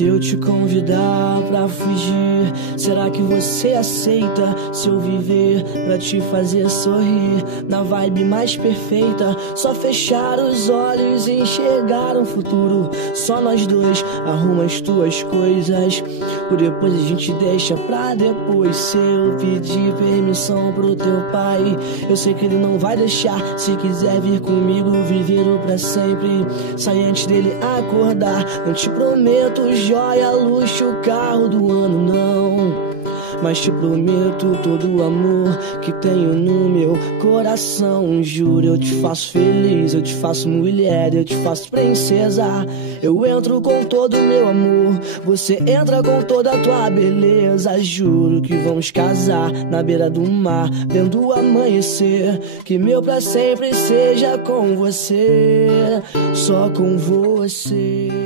se eu te convidar pra fugir, será que você aceita? Se eu viver pra te fazer sorrir, na vibe mais perfeita, só fechar os olhos e enxergar um futuro. Só nós dois, arruma as tuas coisas, o depois a gente deixa pra depois. Se eu pedir permissão pro teu pai, eu sei que ele não vai deixar. Se quiser vir comigo, viver o pra sempre, sai antes dele acordar. Não te prometo joia, luxo, carro do ano, não, mas te prometo todo o amor que tenho no meu coração. Juro, eu te faço feliz, eu te faço mulher, eu te faço princesa. Eu entro com todo o meu amor, você entra com toda a tua beleza. Juro que vamos casar na beira do mar, vendo o amanhecer. Que meu pra sempre seja com você, só com você.